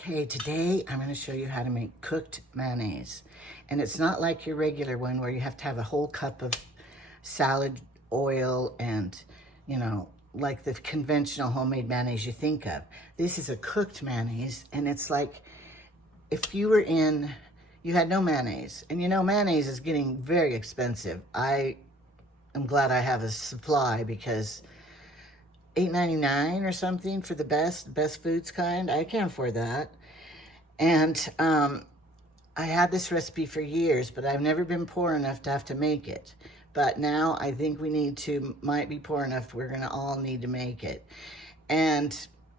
Okay, today I'm going to show you how to make cooked mayonnaise. And it's not like your regular one where you have to have a whole cup of salad oil and, you know, like the conventional homemade mayonnaise you think of. This is a cooked mayonnaise, and it's like if you had no mayonnaise. And you know, mayonnaise is getting very expensive. I am glad I have a supply because $8.99 or something for the best foods kind. I can't afford that. And I had this recipe for years, but I've never been poor enough to have to make it. But now I think might be poor enough, we're gonna all need to make it. And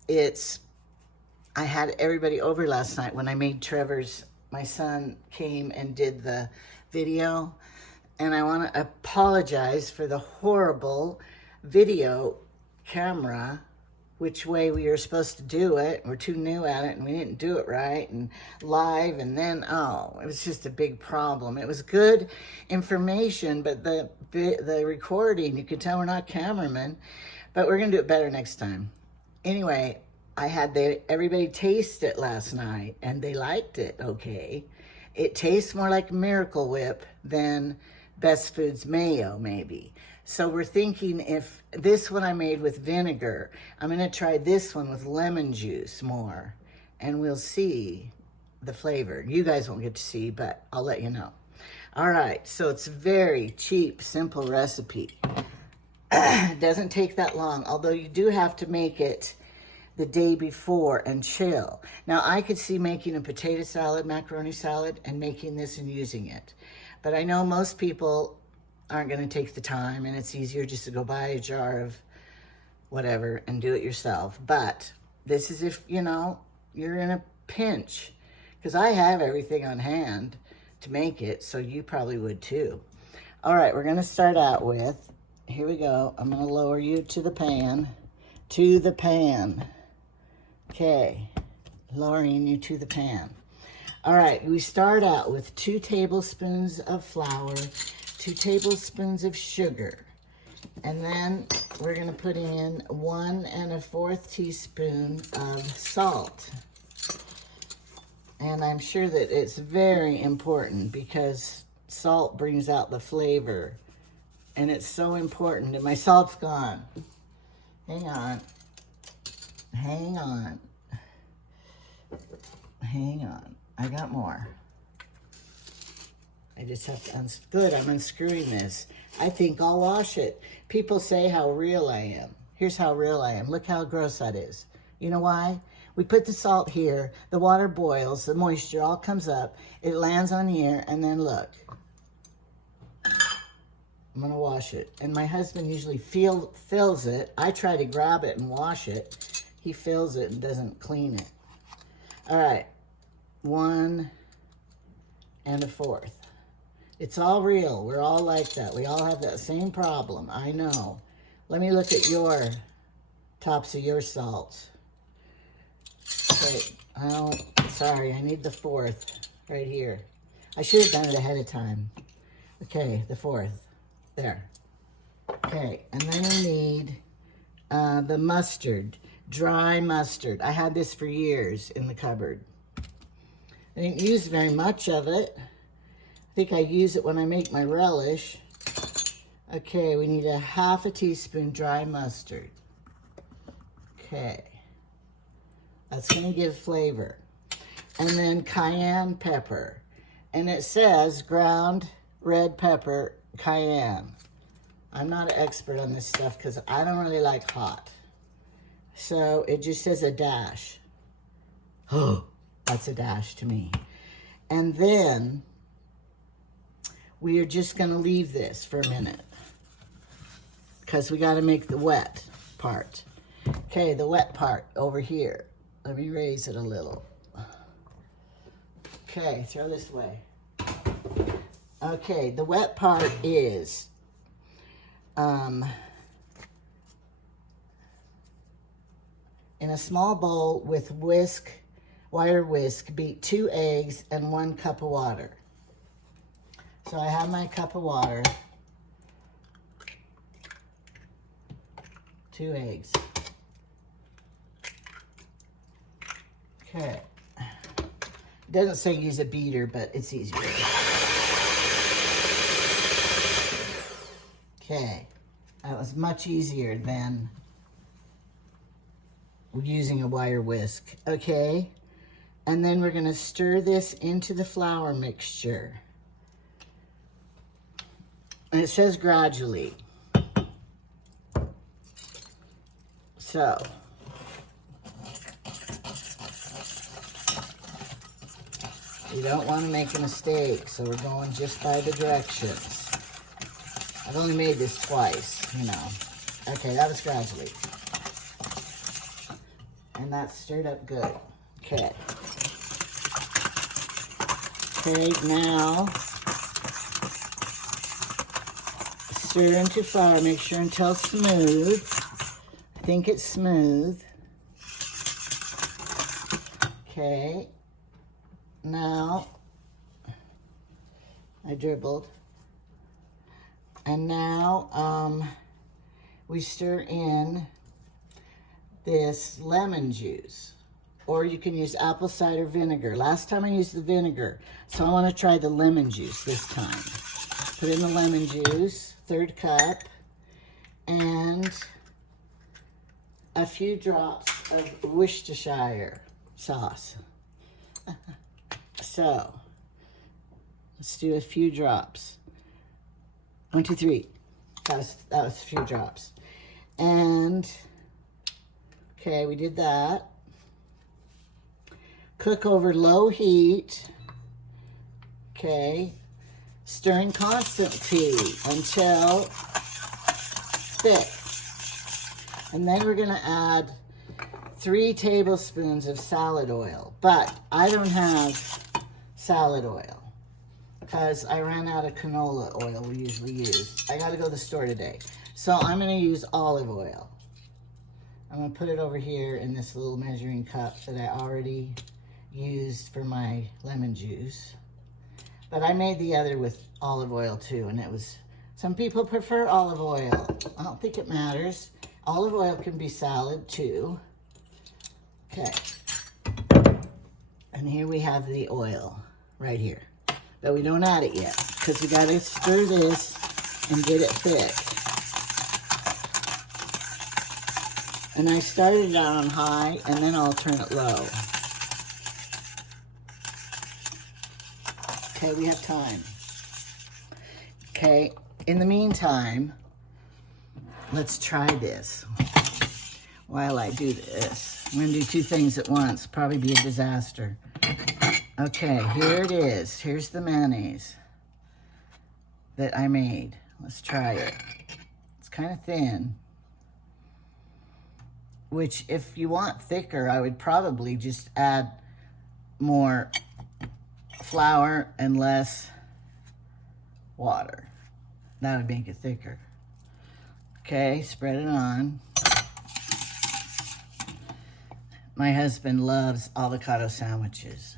I had everybody over last night when I made Trevor's. My son came and did the video, and I wanna apologize for the horrible video camera, which way we were supposed to do it. We're too new at it and we didn't do it right, and live, and then it was just a big problem. It was good information, but the recording, you could tell we're not cameramen, but we're gonna do it better next time. Anyway, I had everybody taste it last night and they liked it. Okay, it tastes more like Miracle Whip than Best Foods Mayo, maybe. So we're thinking, if this one I made with vinegar, I'm gonna try this one with lemon juice more, and we'll see the flavor. You guys won't get to see, but I'll let you know. All right, so it's a very cheap, simple recipe. It doesn't take that long, although you do have to make it the day before and chill. Now, I could see making a potato salad, macaroni salad, and making this and using it. But I know most people aren't going to take the time, and it's easier just to go buy a jar of whatever and do it yourself. But this is if, you know, you're in a pinch, because I have everything on hand to make it, so you probably would too. All right, we're going to start out with, here we go. I'm going to lower you to the pan. Okay, lowering you to the pan. All right, we start out with 2 tablespoons of flour, 2 tablespoons of sugar, and then we're gonna put in 1 1/4 teaspoon of salt. And I'm sure that it's very important because salt brings out the flavor, and it's so important. And my salt's gone. Hang on. I got more. I just have to good, I'm unscrewing this. I think I'll wash it. People say how real I am. Here's how real I am. Look how gross that is. You know why? We put the salt here, the water boils, the moisture all comes up, it lands on here, and then look. I'm gonna wash it. And my husband usually fills it. I try to grab it and wash it. He fills it and doesn't clean it. All right, 1 1/4. It's all real. We're all like that. We all have that same problem. I know. Let me look at your tops of your salt. Wait, sorry, I need the 4th right here. I should have done it ahead of time. Okay, the 4th. There. Okay, and then we need the mustard, dry mustard. I had this for years in the cupboard. I didn't use very much of it. I think I use it when I make my relish. Okay, we need 1/2 teaspoon dry mustard. Okay. That's gonna give flavor. And then cayenne pepper. And it says ground red pepper, cayenne. I'm not an expert on this stuff because I don't really like hot. So it just says a dash. Oh, that's a dash to me. And then we are just gonna leave this for a minute because we gotta make the wet part. Okay, the wet part over here. Let me raise it a little. Okay, throw this away. Okay, the wet part is in a small bowl with wire whisk, beat 2 eggs and 1 cup of water. So I have my cup of water, 2 eggs. Okay. It doesn't say use a beater, but it's easier. Okay, that was much easier than using a wire whisk. Okay, and then we're gonna stir this into the flour mixture. And it says gradually. So, you don't want to make a mistake, so we're going just by the directions. I've only made this twice, you know. Okay, that was gradually. And that's stirred up good. Okay. Okay, now stir into flour. Make sure until smooth. I think it's smooth. Okay. Now, I dribbled. And now we stir in this lemon juice. Or you can use apple cider vinegar. Last time I used the vinegar, so I want to try the lemon juice this time. Put in the lemon juice, 1/3 cup, and a few drops of Worcestershire sauce. So, let's do a few drops. 1, 2, 3. That was a few drops. And, okay, we did that. Cook over low heat. Okay. Stirring constantly until thick. And then we're gonna add 3 tablespoons of salad oil. But I don't have salad oil because I ran out of canola oil we usually use. I gotta go to the store today. So I'm gonna use olive oil. I'm gonna put it over here in this little measuring cup that I already used for my lemon juice. But I made the other with olive oil too, and it was, some people prefer olive oil. I don't think it matters. Olive oil can be salad too. Okay. And here we have the oil right here. But we don't add it yet because we gotta stir this and get it thick. And I started it on high and then I'll turn it low. Okay, we have time. Okay, in the meantime, let's try this while I do this. I'm gonna do 2 things at once, probably be a disaster. Okay, here it is. Here's the mayonnaise that I made. Let's try it. It's kind of thin, which if you want thicker, I would probably just add more flour and less water. That would make it thicker. Okay, spread it on. My husband loves avocado sandwiches.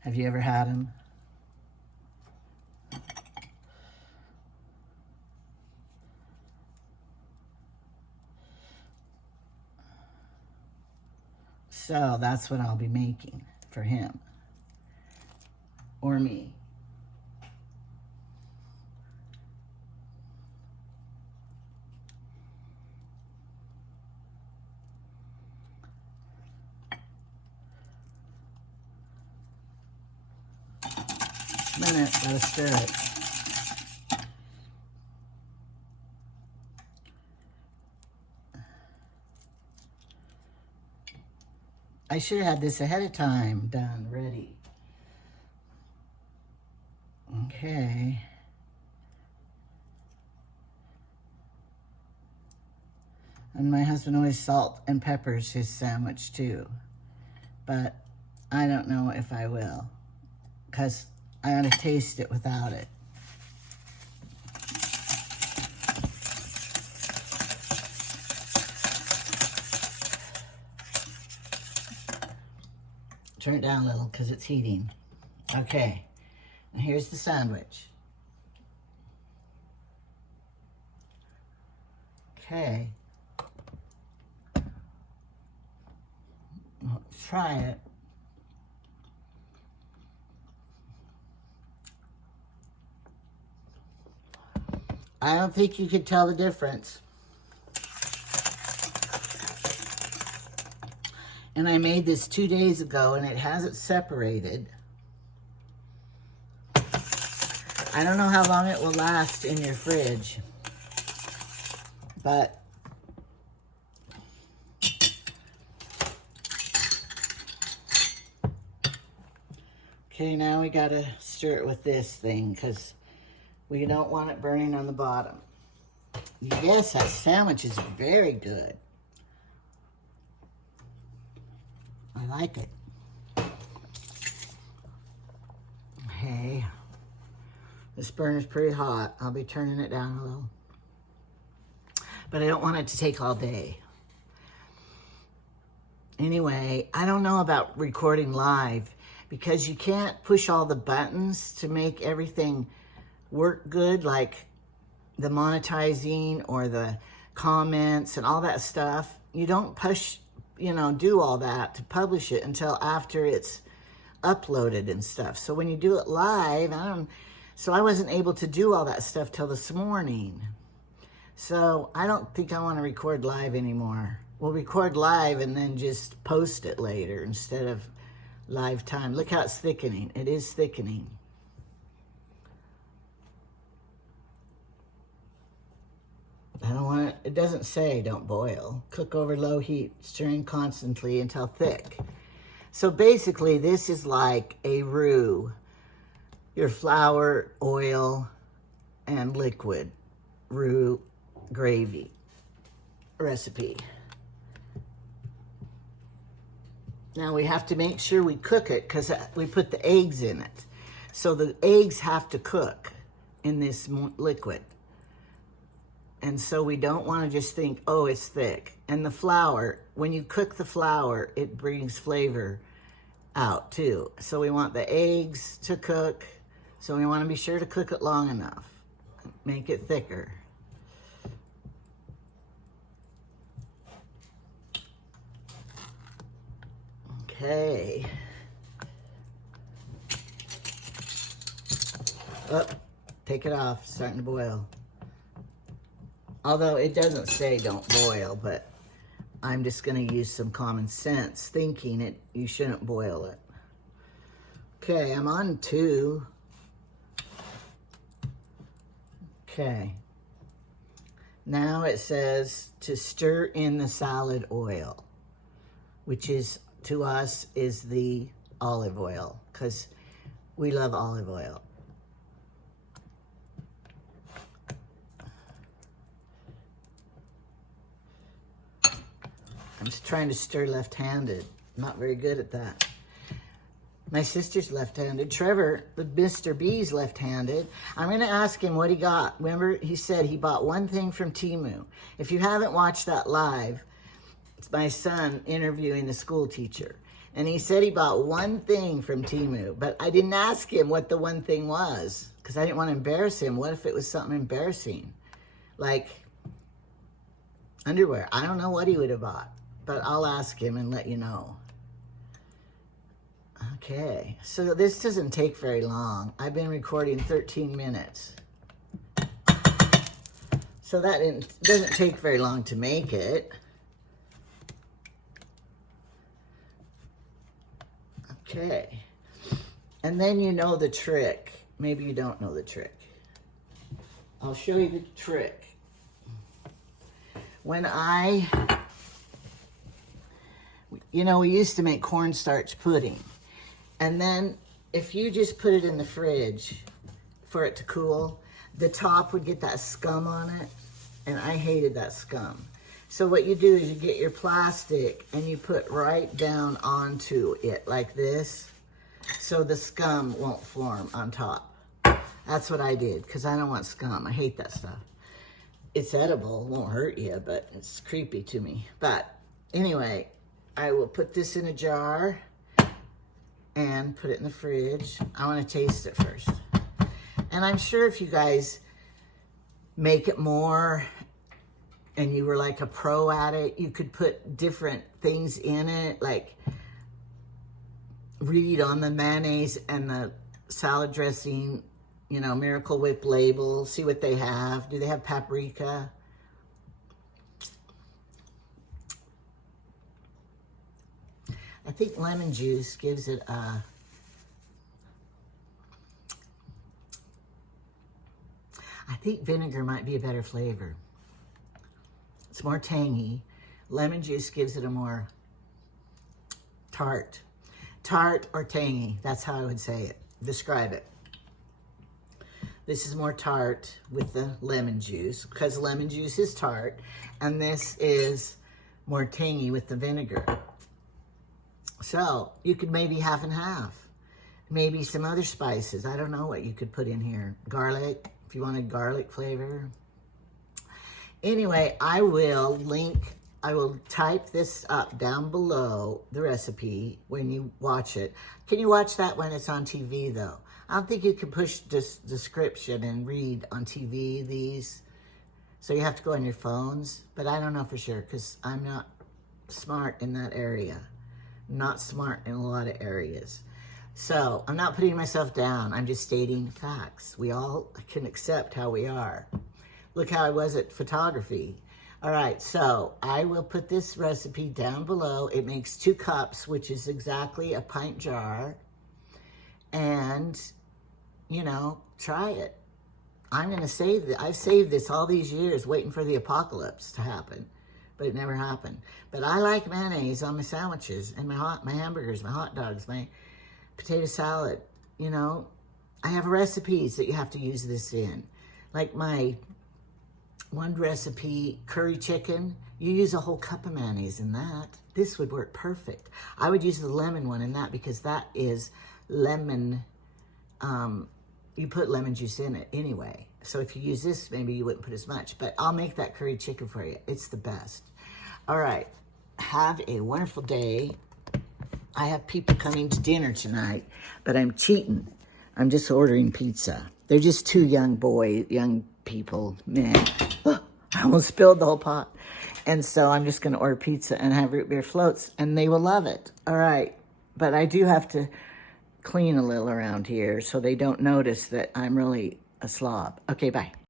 Have you ever had them? So that's what I'll be making for him. Or me. Minute, gotta stir it. I should have had this ahead of time done, ready. Okay. And my husband always salt and peppers his sandwich too. But I don't know if I will, because I want to taste it without it. Turn it down a little because it's heating. Okay, and here's the sandwich. Okay. Let's try it. I don't think you could tell the difference. And I made this 2 days ago, and it hasn't separated. I don't know how long it will last in your fridge, but okay, now we gotta stir it with this thing because we don't want it burning on the bottom. Yes, that sandwich is very good. I like it. Hey, this burner's pretty hot. I'll be turning it down a little. But I don't want it to take all day. Anyway, I don't know about recording live because you can't push all the buttons to make everything work good, like the monetizing or the comments and all that stuff. You don't push, do all that to publish it until after it's uploaded and stuff. So when you do it live, I wasn't able to do all that stuff till this morning. So I don't think I want to record live anymore. We'll record live and then just post it later instead of live time. Look how it's thickening. It is thickening. I don't want it. It doesn't say don't boil. Cook over low heat, stirring constantly until thick. So basically, this is like a roux. Your flour, oil, and liquid roux gravy recipe. Now we have to make sure we cook it because we put the eggs in it. So the eggs have to cook in this liquid. And so we don't want to just think, oh, it's thick. And the flour, when you cook the flour, it brings flavor out too. So we want the eggs to cook. So we want to be sure to cook it long enough. Make it thicker. Okay. Oh, take it off. It's starting to boil. Although it doesn't say don't boil, but I'm just going to use some common sense, thinking you shouldn't boil it. Okay, I'm on 2. Okay. Now it says to stir in the salad oil, which is, to us, is the olive oil, because we love olive oil. I'm just trying to stir left-handed. I'm not very good at that. My sister's left-handed. Trevor, the Mr. B's left-handed. I'm going to ask him what he got. Remember, he said he bought one thing from Temu. If you haven't watched that live, it's my son interviewing the school teacher. And he said he bought one thing from Temu, but I didn't ask him what the one thing was because I didn't want to embarrass him. What if it was something embarrassing? Like underwear. I don't know what he would have bought, but I'll ask him and let you know. Okay, so this doesn't take very long. I've been recording 13 minutes. So that doesn't take very long to make it. Okay, and then you know the trick. Maybe you don't know the trick. I'll show you the trick. When we used to make cornstarch pudding. And then if you just put it in the fridge for it to cool, the top would get that scum on it. And I hated that scum. So what you do is you get your plastic and you put right down onto it like this. So the scum won't form on top. That's what I did because I don't want scum. I hate that stuff. It's edible, won't hurt you, but it's creepy to me. But anyway, I will put this in a jar and put it in the fridge. I want to taste it first. And I'm sure if you guys make it more and you were like a pro at it, you could put different things in it, like read on the mayonnaise and the salad dressing you know, Miracle Whip label, see what they have. Do they have paprika? I think lemon juice gives it a, I think vinegar might be a better flavor. It's more tangy. Lemon juice gives it a more tart. Tart or tangy, that's how I would say it, describe it. This is more tart with the lemon juice, because lemon juice is tart, and this is more tangy with the vinegar. So you could maybe half and half. Maybe some other spices. I don't know what you could put in here. Garlic, if you wanted garlic flavor. Anyway, I will type this up down below the recipe when you watch it. Can you watch that when it's on TV though? I don't think you can push this description and read on TV these. So you have to go on your phones, but I don't know for sure because I'm not smart in that area. Not smart in a lot of areas. So I'm not putting myself down. I'm just stating facts. We all can accept how we are. Look how I was at photography. All right, so I will put this recipe down below. It makes 2 cups, which is exactly a pint jar. And, you know, try it. I'm gonna save it. I've saved this all these years waiting for the apocalypse to happen, but it never happened. But I like mayonnaise on my sandwiches and my hamburgers, my hot dogs, my potato salad. You know, I have recipes that you have to use this in. Like my one recipe, curry chicken, you use a whole cup of mayonnaise in that. This would work perfect. I would use the lemon one in that because that is lemon, you put lemon juice in it anyway. So if you use this, maybe you wouldn't put as much, but I'll make that curry chicken for you. It's the best. All right, have a wonderful day. I have people coming to dinner tonight, but I'm cheating. I'm just ordering pizza. They're just 2 young people, man. Oh, I almost spilled the whole pot. And so I'm just gonna order pizza and have root beer floats and they will love it. All right, but I do have to clean a little around here so they don't notice that I'm really a slob. Okay, bye.